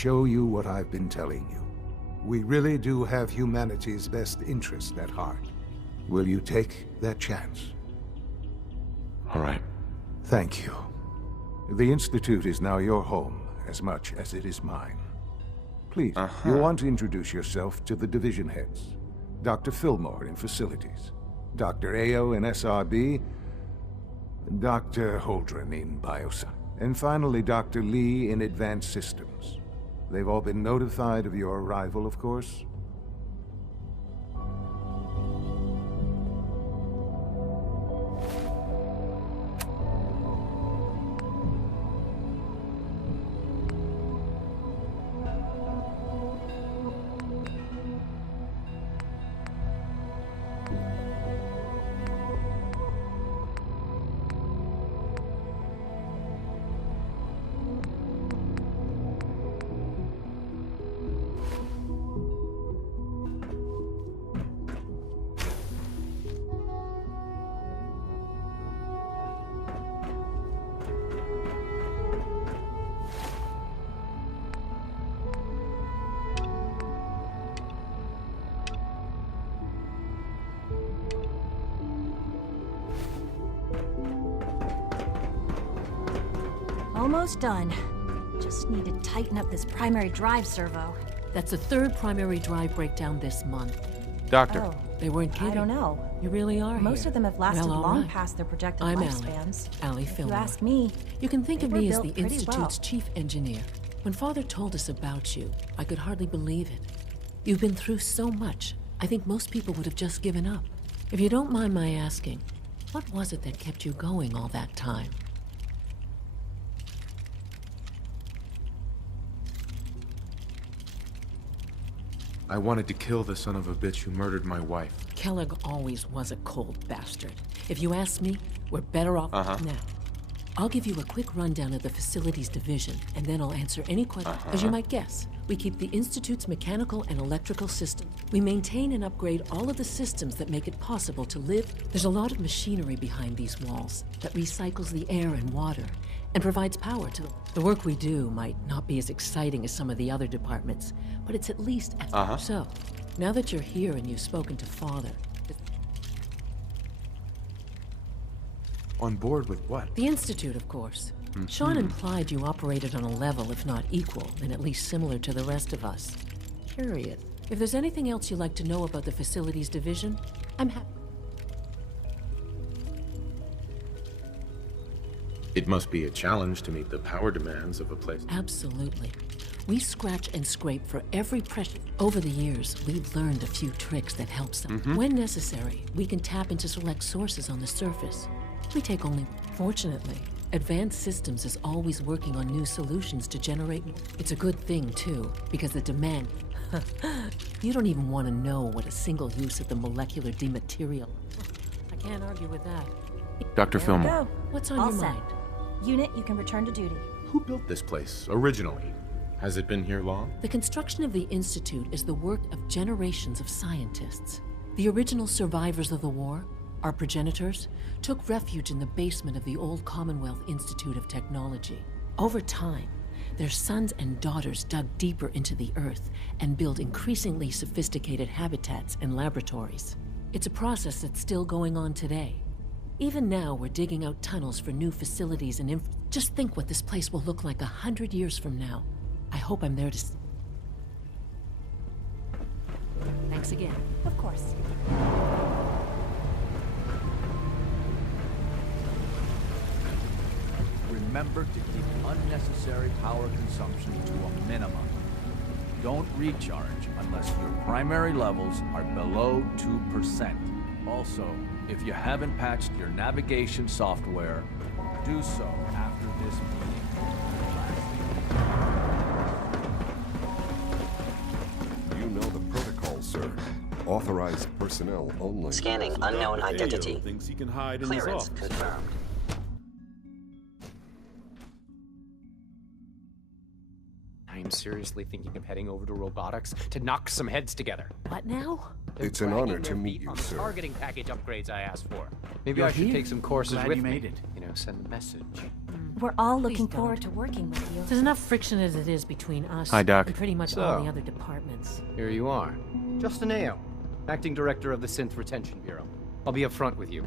show you what I've been telling you. We really do have humanity's best interest at heart. Will you take that chance? All right. Thank you. The Institute is now your home, as much as it is mine. Please, you'll want to introduce yourself to the division heads. Dr. Fillmore in Facilities, Dr. Ayo in SRB, Dr. Holdren in Bioscience, and finally Dr. Lee in Advanced Systems. They've all been notified of your arrival, of course? Almost done. Just need to tighten up this primary drive servo. That's the third primary drive breakdown this month. Doctor. Oh, They weren't kidding. I don't know. You really are Most here. of them have lasted Well, all long right. past their projected I'm lifespans. Allie If you Fillmore. ask me, You can think they of were me as built the pretty Institute's well. chief engineer. When Father told us about you, I could hardly believe it. You've been through so much, I think most people would have just given up. If you don't mind my asking, what was it that kept you going all that time? I wanted to kill the son of a bitch who murdered my wife. Kellogg always was a cold bastard. If you ask me, we're better off now. I'll give you a quick rundown of the facilities division, and then I'll answer any questions. As you might guess, we keep the Institute's mechanical and electrical system. We maintain and upgrade all of the systems that make it possible to live. There's a lot of machinery behind these walls that recycles the air and water and provides power to them. The work we do might not be as exciting as some of the other departments, but it's at least... So, now that you're here and you've spoken to Father... On board with what? The Institute, of course. Sean implied you operated on a level, if not equal, and at least similar to the rest of us. Curious. If there's anything else you'd like to know about the Facilities Division, I'm happy. It must be a challenge to meet the power demands of a place. Absolutely. We scratch and scrape for every pressure. Over the years, we've learned a few tricks that help some. When necessary, we can tap into select sources on the surface. We take only... Fortunately, Advanced Systems is always working on new solutions to generate... It's a good thing, too, because the demand... You don't even want to know what a single use of the molecular dematerial... I can't argue with that. Dr. Fillmore, Go. What's on All your set. mind? Unit, you can return to duty. who built this place originally? Has it been here long? The construction of the Institute is the work of generations of scientists. The original survivors of the war, our progenitors, took refuge in the basement of the old Commonwealth Institute of Technology. Over time, their sons and daughters dug deeper into the earth and built increasingly sophisticated habitats and laboratories. It's a process that's still going on today. Even now, we're digging out tunnels for new facilities and just think what this place will look like 100 years from now. I hope I'm there to... Thanks again. Of course. Remember to keep unnecessary power consumption to a minimum. Don't recharge unless your primary levels are below 2%. Also, if you haven't patched your navigation software, do so after this meeting. You know the protocol, sir. Authorized personnel only. Scanning unknown identity. Thinks he can hide in his Clearance office. confirmed. I am seriously thinking of heading over to robotics to knock some heads together. What now? They're It's an dragging honor to their meet feet you, on the sir. targeting package upgrades I asked for. Maybe You're I should here. take some courses Glad with you me. made it. You know, send a message. We're all looking don't. forward to working with you. There's enough friction as it is between us Hi, Doc. and pretty much all the other departments. Here you are. Justin Ayo, Acting Director of the Synth Retention Bureau. I'll be upfront with you.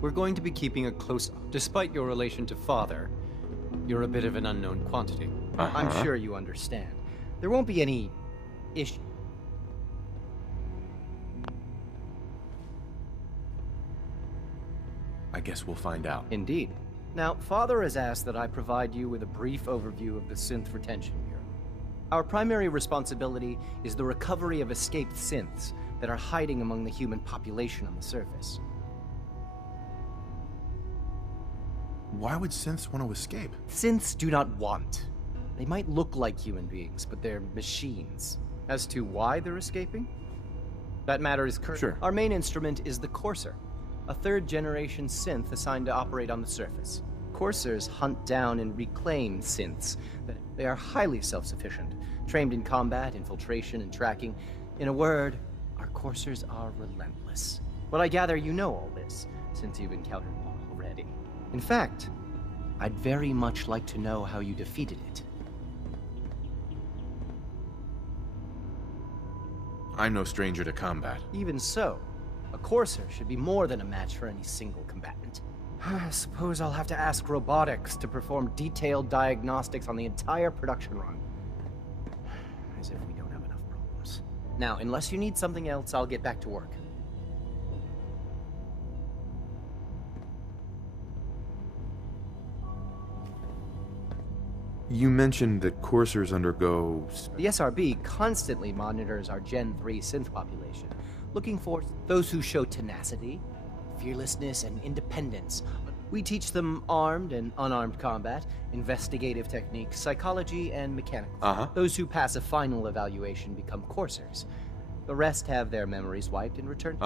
We're going to be keeping a close eye. Despite your relation to Father, you're a bit of an unknown quantity. I'm sure you understand. There won't be any issue. I guess we'll find out. Indeed. Now, Father has asked that I provide you with a brief overview of the Synth Retention Bureau. Our primary responsibility is the recovery of escaped synths that are hiding among the human population on the surface. Why would synths want to escape? Synths do not want. They might look like human beings, but they're machines. As to why they're escaping? That matter is current. Sure. Our main instrument is the Courser, a third-generation synth assigned to operate on the surface. Coursers hunt down and reclaim synths. They are highly self-sufficient, trained in combat, infiltration, and tracking. In a word, our Coursers are relentless. But I gather you know all this, since you've encountered one already. In fact, I'd very much like to know how you defeated it. I'm no stranger to combat. Even so, a Courser should be more than a match for any single combatant. I suppose I'll have to ask robotics to perform detailed diagnostics on the entire production run. As if we don't have enough problems. Now, unless you need something else, I'll get back to work. You mentioned that coursers undergo... The SRB constantly monitors our Gen 3 synth population, looking for those who show tenacity, fearlessness, and independence. We teach them armed and unarmed combat, investigative techniques, psychology, and mechanical. Those who pass a final evaluation become coursers. The rest have their memories wiped and return.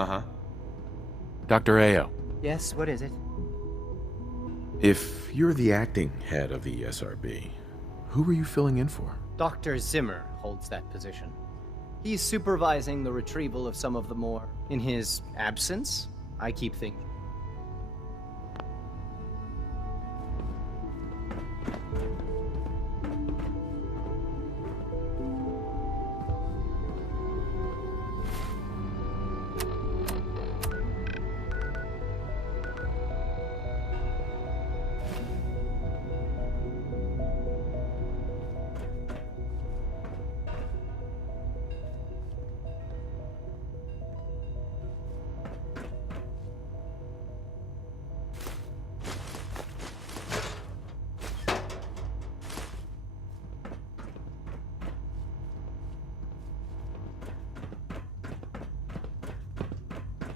Dr. Ayo, Yes, what is it? if you're the acting head of the SRB, who were you filling in for? Dr. Zimmer holds that position. He's supervising the retrieval of some of the more... In his absence, I keep thinking.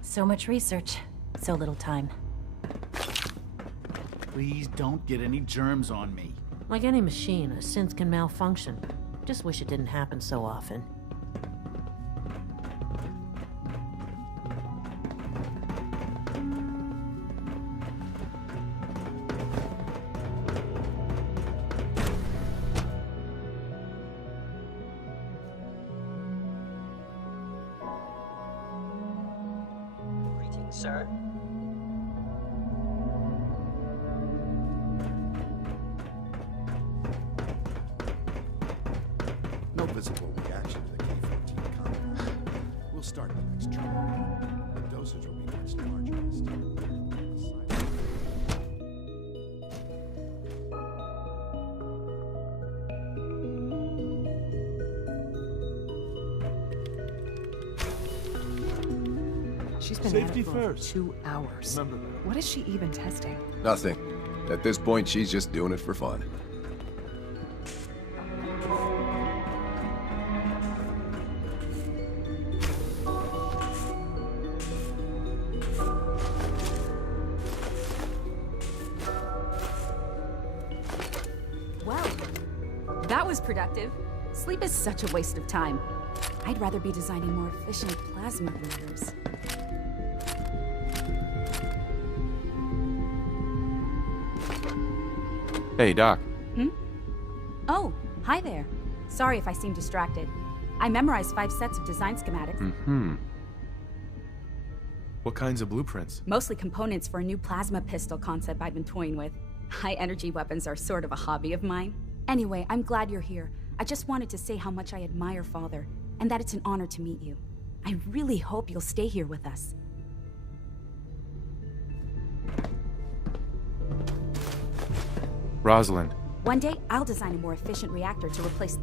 So much research, so little time. Please don't get any germs on me. Like any machine, a synth can malfunction. Just wish it didn't happen so often. Sir? No visible reaction to the K-14 compound. We'll start the next trial. The dosage will be much larger this time. She's been Safety at it for first. 2 hours. Remember that. What is she even testing? Nothing. At this point, she's just doing it for fun. Well, that was productive. Sleep is such a waste of time. I'd rather be designing more efficient plasma readers. Hey, Doc. Oh, hi there. Sorry if I seem distracted. I memorized 5 sets of design schematics. What kinds of blueprints? Mostly components for a new plasma pistol concept I've been toying with. High-energy weapons are sort of a hobby of mine. Anyway, I'm glad you're here. I just wanted to say how much I admire Father, and that it's an honor to meet you. I really hope you'll stay here with us. Rosalind. One day, I'll design a more efficient reactor to replace...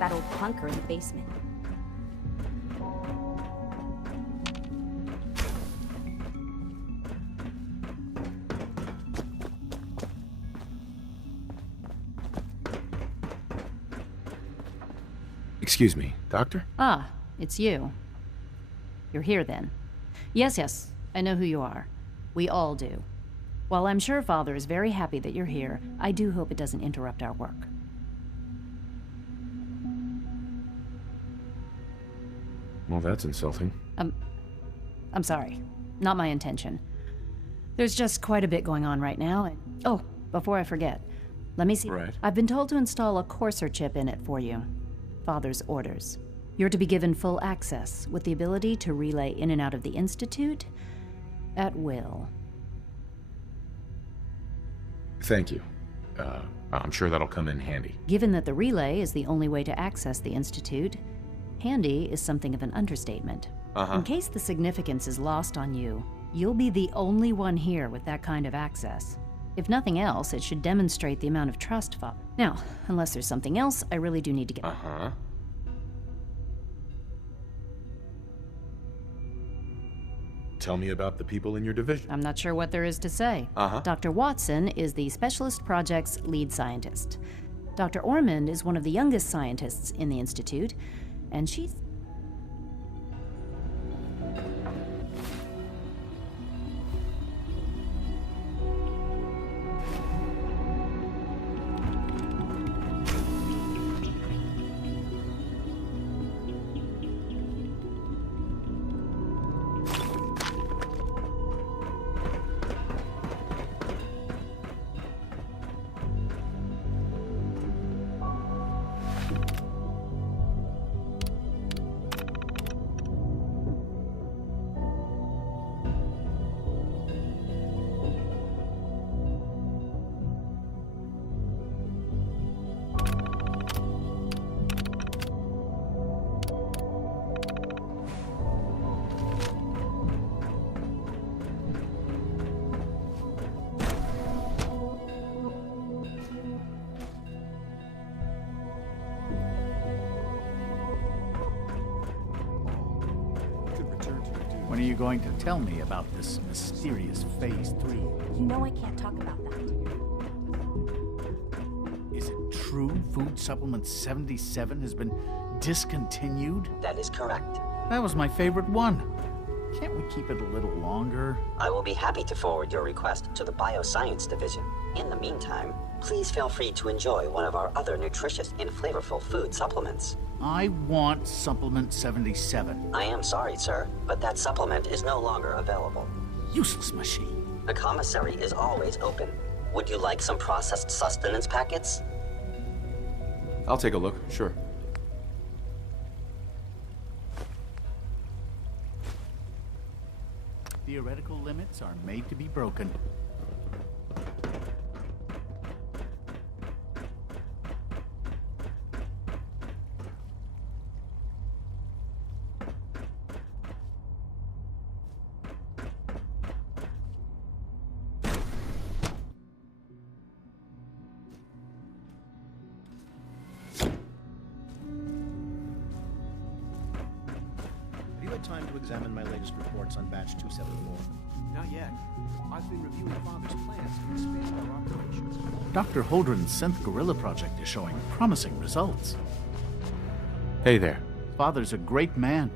that old punker in the basement. Excuse me, Doctor? Ah, it's you. You're here then. Yes, I know who you are. We all do. While I'm sure Father is very happy that you're here, I do hope it doesn't interrupt our work. Well, that's insulting. I'm sorry. Not my intention. There's just quite a bit going on right now, and... Oh, before I forget, let me see. Right. I've been told to install a Courser chip in it for you. Father's orders. You're to be given full access, with the ability to relay in and out of the Institute at will. Thank you. I'm sure that'll come in handy. Given that the relay is the only way to access the Institute, handy is something of an understatement. In case the significance is lost on you, you'll be the only one here with that kind of access. If nothing else, it should demonstrate the amount of trust, Father. Now, unless there's something else, I really do need to get... Tell me about the people in your division. I'm not sure what there is to say. Dr. Watson is the Specialist Project's lead scientist. Dr. Ormond is one of the youngest scientists in the Institute, and she's... When are you going to tell me about this mysterious Phase 3? You know I can't talk about that. Is it true Food Supplement 77 has been discontinued? That is correct. That was my favorite one. Can't we keep it a little longer? I will be happy to forward your request to the Bioscience Division. In the meantime, please feel free to enjoy one of our other nutritious and flavorful food supplements. I want Supplement 77. I am sorry, sir, but that supplement is no longer available. Useless machine. The commissary is always open. Would you like some processed sustenance packets? I'll take a look, sure. Theoretical limits are made to be broken. Time to examine my latest reports on Batch 274. Not yet. I've been reviewing Father's plans to expand our operations. Dr. Holdren's Synth Gorilla project is showing promising results. Hey there. Father's a great man.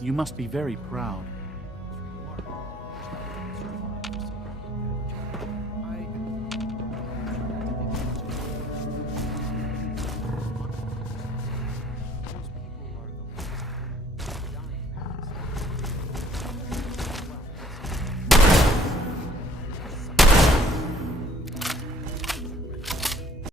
You must be very proud.